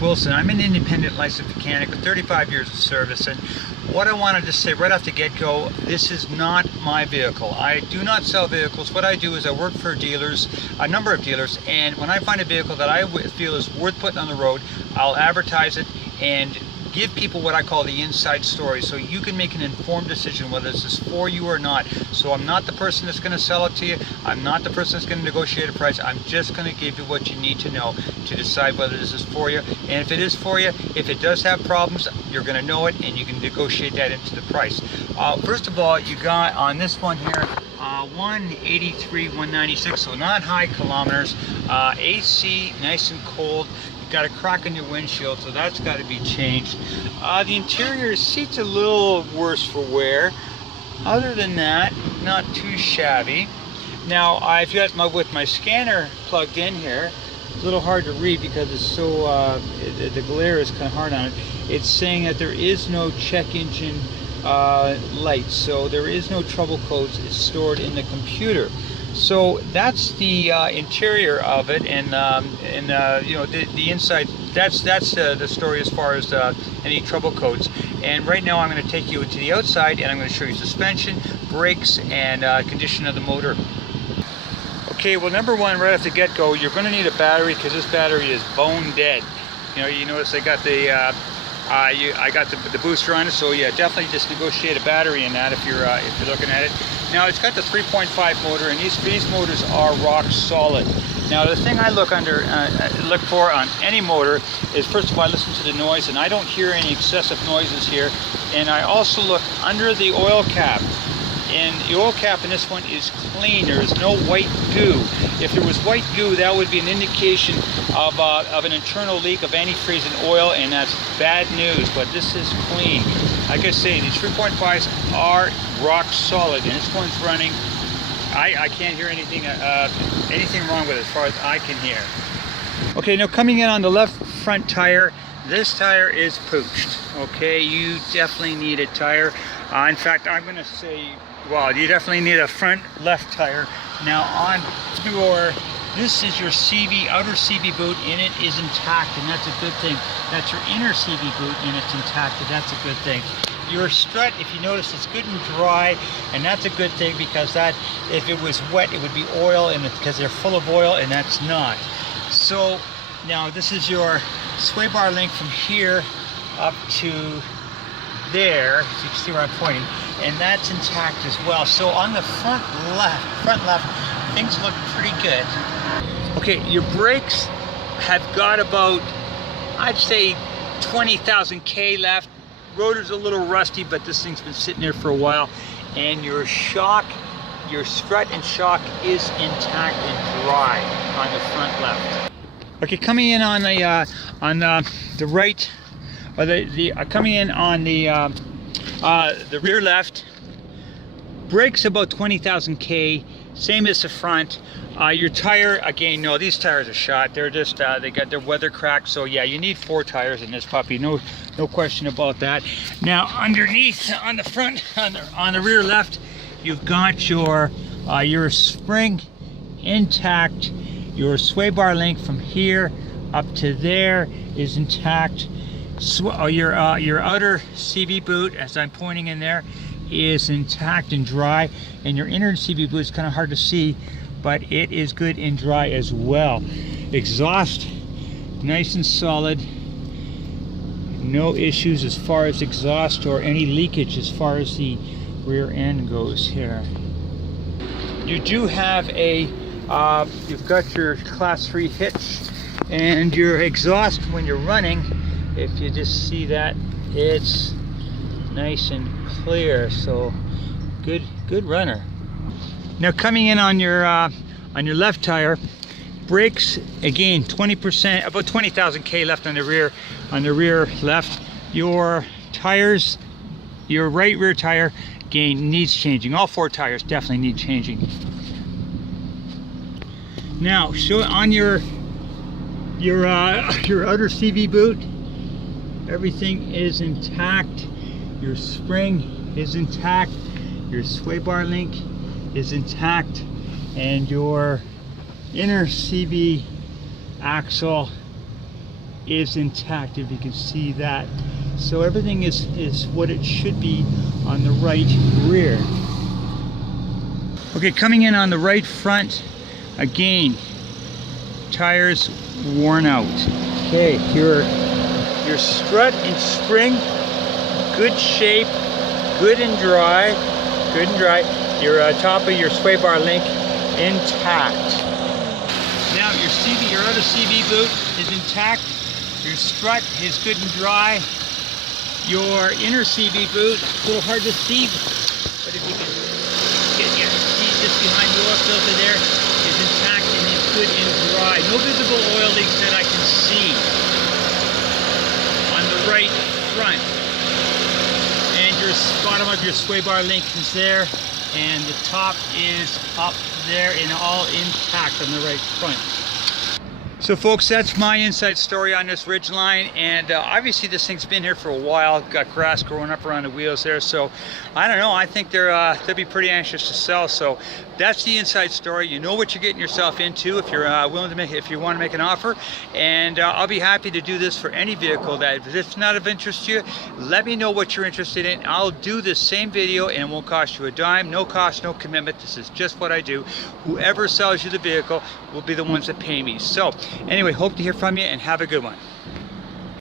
Wilson. I'm an independent licensed mechanic with 35 years of service, and what I wanted to say right off the get-go, this is not my vehicle. I do not sell vehicles. What I do is I work for dealers, a number of dealers, and when I find a vehicle that I feel is worth putting on the road, I'll advertise it and give people what I call the inside story, so you can make an informed decision whether this is for you or not. So I'm not the person that's going to sell it to you. I'm not the person that's going to negotiate a price. I'm just going to give you what you need to know to decide whether this is for you. And if it is for you, if it does have problems, you're going to know it and you can negotiate that into the price. First of all, you got on this one here 183, 196, so not high kilometers. AC, nice and cold. Got a crack in your windshield, so that's got to be changed. The interior seat's a little worse for wear. Other than that, not too shabby. Now, I've got with my scanner plugged in here. It's a little hard to read because it's so the glare is kind of hard on it. It's saying that there is no check engine light, so there is no trouble codes. It's stored in the computer. So that's the interior of it, and you know, the inside. That's the story as far as any trouble codes. And right now I'm going to take you to the outside, and I'm going to show you suspension, brakes, and condition of the motor. Okay, well, number one, right off the get-go, you're going to need a battery because this battery is bone dead. You notice I got the I got the booster on it, so yeah, definitely just negotiate a battery in that if you're looking at it. Now it's got the 3.5 motor, and these motors are rock solid. Now the thing I look for on any motor is, first of all, I listen to the noise, and I don't hear any excessive noises here. And I also look under the oil cap. And the oil cap in this one is clean. There is no white goo. If there was white goo, that would be an indication of an internal leak of antifreeze and oil, and that's bad news. But this is clean. Like I say, these 3.5s are rock solid, and this one's running. I can't hear anything wrong with it as far as I can hear. Okay, now coming in on the left front tire, this tire is pooched. Okay, you definitely need a tire. In fact, I'm going to say, well, you definitely need a front left tire. Now on this is your CV, outer CV boot, and it is intact, and that's a good thing. That's your inner CV boot, and it's intact, and that's a good thing. Your strut, if you notice, it's good and dry, and that's a good thing, because that, if it was wet, it would be oil, and because they're full of oil, and that's not. So now this is your sway bar length from here up to there, so you can see where I'm pointing, and that's intact as well. So on the front left, things look pretty good. Okay, your brakes have got about, I'd say, 20,000 K left. Rotor's a little rusty, but this thing's been sitting there for a while. And your shock, your strut and shock is intact and dry on the front left. Okay, coming in on the right, or coming in on the rear left, brakes about 20,000 K, same as the front. Your tire, again, no, these tires are shot. They're just they got their weather cracked, so yeah, you need 4 tires in this puppy. No question about that. Now underneath, on the front, on the rear left, you've got your spring intact. Your sway bar length from here up to there is intact. Your outer CV boot, as I'm pointing in there, is intact and dry, and your inner CV boot is kind of hard to see, but it is good and dry as well. Exhaust, nice and solid. No issues as far as exhaust or any leakage as far as the rear end goes here. You do have a you've got your class 3 hitch, and your exhaust when you're running, if you just see that, it's nice and clear, so good runner. Now coming in on your left tire, brakes, again 20%, about 20,000 K left on the rear left. Your tires, your right rear tire, again, needs changing. All 4 tires definitely need changing. Now, show on your outer CV boot, everything is intact. Your spring is intact. Your sway bar link is intact, and your inner CV axle is intact, if you can see that. So everything is what it should be on the right rear. Okay, coming in on the right front, again, tires worn out. Okay, your strut and spring, good shape, good and dry, good and dry. Your top of your sway bar link intact. Now your outer CV boot is intact. Your strut is good and dry. Your inner CV boot, a little hard to see, but if you can see just behind the oil filter there, is intact and is good and dry. No visible oil leaks that I can see on the right front. And your bottom of your sway bar link is there, and the top is up there and all intact on the right front. So folks, that's my inside story on this Ridgeline, and obviously this thing's been here for a while. Got grass growing up around the wheels there, so I don't know, I think they'll be pretty anxious to sell. So that's the inside story. You know what you're getting yourself into if you're willing to if you want to make an offer, and I'll be happy to do this for any vehicle that, if it's not of interest to you, let me know what you're interested in. I'll do this same video and it won't cost you a dime. No cost, no commitment. This is just what I do. Whoever sells you the vehicle will be the ones that pay me. So anyway, hope to hear from you and have a good one.